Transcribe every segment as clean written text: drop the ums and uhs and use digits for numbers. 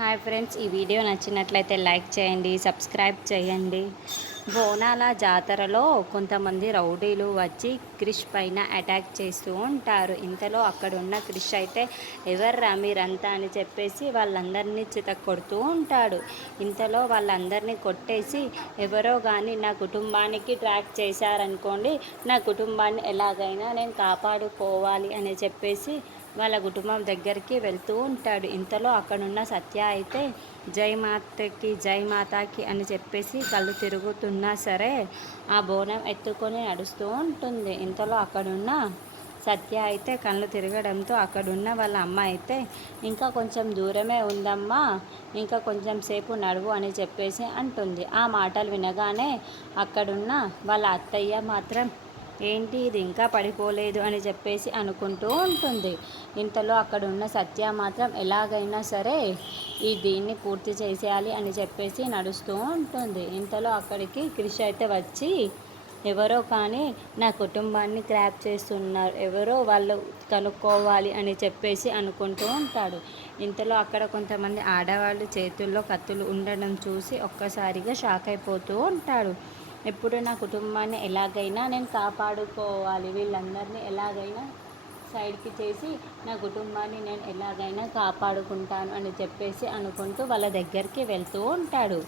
Hi friends, ఈ video నచ్చినట్లయితే like చేయండి, సబ్స్క్రైబ్ చేయండి. బోనాల జాతరలో కొంతమంది రౌడీలు వచ్చి క్రిష్ పైన అటాక్ చేస్తూ ఉంటారు. ఇంతలో అక్కడున్న క్రిష్ అయితే ఎవర్రా మీరంతా అని చెప్పేసి వాళ్ళందరినీ చితక్కొడుతూ ఉంటాడు. ఇంతలో వాళ్ళందరినీ కొట్టేసి ఎవరో కానీ నా కుటుంబానికి ట్రాక్ చేశారనుకోండి, నా కుటుంబాన్ని ఎలాగైనా నేను కాపాడుకోవాలి అని చెప్పేసి వాళ్ళ కుటుంబం దగ్గరికి వెళ్తూ ఉంటాడు. ఇంతలో అక్కడున్న సత్య అయితే జై మాతకి జై మాతాకి అని చెప్పేసి కళ్ళు తిరుగుతున్నా సరే ఆ బోనం ఎత్తుకొని నడుస్తూ ఉంటుంది. ఇంతలో అక్కడున్న సత్య అయితే కళ్ళు తిరగడంతో అక్కడున్న వాళ్ళ అమ్మ అయితే ఇంకా కొంచెం దూరమే ఉందమ్మా, ఇంకా కొంచెం సేపు నడువు అని చెప్పేసి అంటుంది. ఆ మాటలు వినగానే అక్కడున్న వాళ్ళ అత్తయ్య మాత్రం ఏంటి ఇది ఇంకా పడిపోలేదు అని చెప్పేసి అనుకుంటూ ఉంటుంది. ఇంతలో అక్కడ ఉన్న సత్య మాత్రం ఎలాగైనా సరే దీన్ని పూర్తి చేసేయాలి అని చెప్పేసి నడుస్తూ ఉంటుంది. ఇంతలో అక్కడికి క్రిష్ అయితే వచ్చి ఎవరో కానీ నా కుటుంబాన్ని క్రాప్ చేస్తున్నారు, ఎవరో వాళ్ళు కనుక్కోవాలి అని చెప్పేసి అనుకుంటూ ఉంటాడు. ఇంతలో అక్కడ కొంతమంది ఆడవాళ్ళు చేతుల్లో కత్తులు ఉండడం చూసి ఒక్కసారిగా షాక్ అయిపోతూ ఉంటాడు. ఎప్పుడు నా కుటుంబాన్ని ఎలాగైనా నేను కాపాడుకోవాలి, వీళ్ళందరినీ ఎలాగైనా సైడ్కి చేసి నా కుటుంబాన్ని నేను ఎలాగైనా కాపాడుకుంటాను అని చెప్పేసి అనుకుంటూ వాళ్ళ దగ్గరికి వెళ్తూ ఉంటాడు.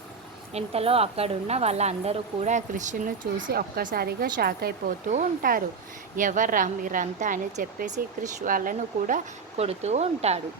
ఇంతలో అక్కడున్న వాళ్ళందరూ కూడా క్రిష్ను చూసి ఒక్కసారిగా షాక్ అయిపోతూ ఉంటారు. ఎవర్రా మీరంతా అని చెప్పేసి క్రిష్ వాళ్ళను కూడా కొడుతూ ఉంటాడు.